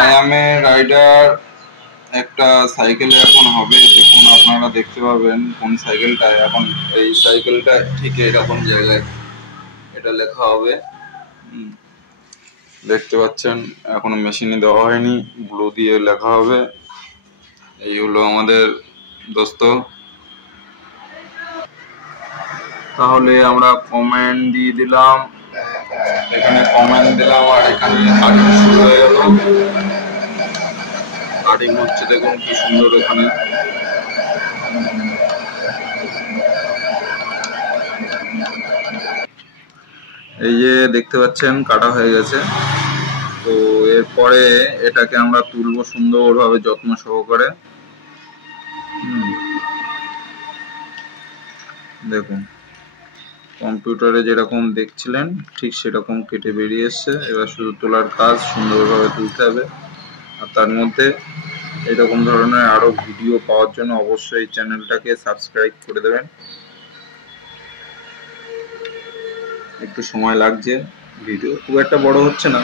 I M A rider একটা সাইকেলে এখন হবে। দেখুন আপনারা দেখতে পাবেন কোন সাইকেলটা এখন। এই সাইকেলটা ঠিক এরকম জায়গায় এটা লেখা হবে। দেখতে পাচ্ছেন এখনো মেশিনে দেওয়া হয়নি, ব্লু দিয়ে লেখা হবে। এই হলো আমাদের দোস্ত। তাহলে আমরা কমেন্ট দিয়ে দিলাম, এখানে কমেন্ট দিলাম আর এখানে কাটিং শুরু হয়ে গেল। কাটিং হচ্ছে, দেখুন কি সুন্দর। এখানে এই যে দেখতে পাচ্ছেন কাটা হয়ে গেছে। তো এরপরে এটাকে আমরা তুলবো সুন্দরভাবে যত্ন সহকারে। দেখুন কম্পিউটারে যেরকম দেখছিলেন ঠিক সেরকম কেটে বেরিয়ে এসছে। এবার শুধু তোলার কাজ, সুন্দরভাবে তুলতে হবে। আর তার মধ্যে এরকম ধরনের আরো ভিডিও পাওয়ার জন্য অবশ্যই চ্যানেলটাকে সাবস্ক্রাইব করে দেবেন। একটু সময় লাগছে, ভিডিও খুব একটা বড় হচ্ছে না,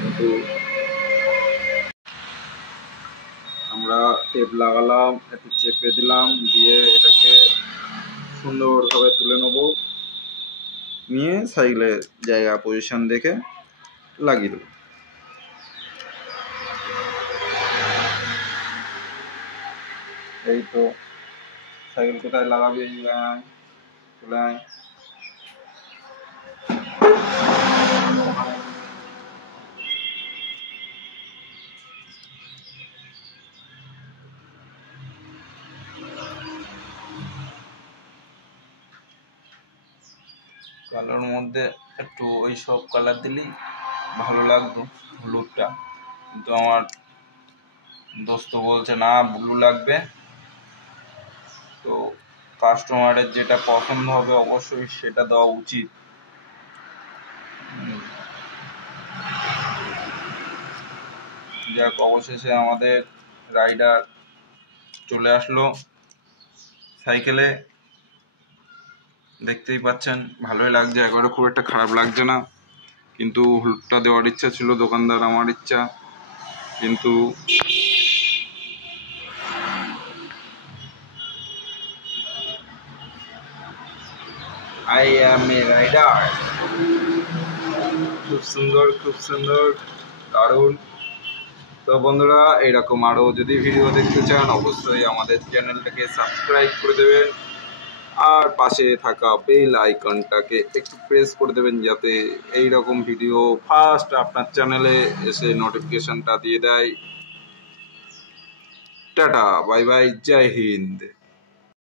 কিন্তু আমরা টেপ লাগালাম, একটু চেপে দিলাম, দিয়ে এটাকে সুন্দরভাবে তুলে নেবো। নিয়ে সাইকেলের জায়গা পজিশন দেখে লাগিয়ে দেবো। এই তো সাইকেল কোথায় লাগাবি, চলে আয়। কালোর মধ্যে একটু ওই সব কালার দিলি ভালো লাগতো, হলুদটা, কিন্তু আমার দোস্ত বলছে না ব্লু লাগবে। তো কাস্টমারের যেটা পছন্দ হবে অবশ্যই সেটা দেওয়া উচিত। যাক, অবশেষে আমাদের রাইডার চলে আসলো সাইকেলে। দেখতেই পাচ্ছেন ভালোই লাগছে, একবারে খুব একটা খারাপ লাগছে না। কিন্তু হলুদটা দেওয়ার ইচ্ছা ছিল দোকানদার, আমার ইচ্ছা, কিন্তু আই অ্যাম এ রাইডার। খুব সুন্দর, খুব সুন্দর, দারুণ। তো বন্ধুরা, এরকম আরো যদি ভিডিও দেখতে চান অবশ্যই আমাদের চ্যানেলটাকে সাবস্ক্রাইব করে দেবেন আর পাশে থাকা বেল আইকনটাকে একটু প্রেস করে দেবেন, যাতে এই রকম ভিডিও ফার্স্ট আপনার চ্যানেলে এসে নোটিফিকেশনটা দিয়ে দেয়। টাটা, বাই বাই, জয় হিন্দ।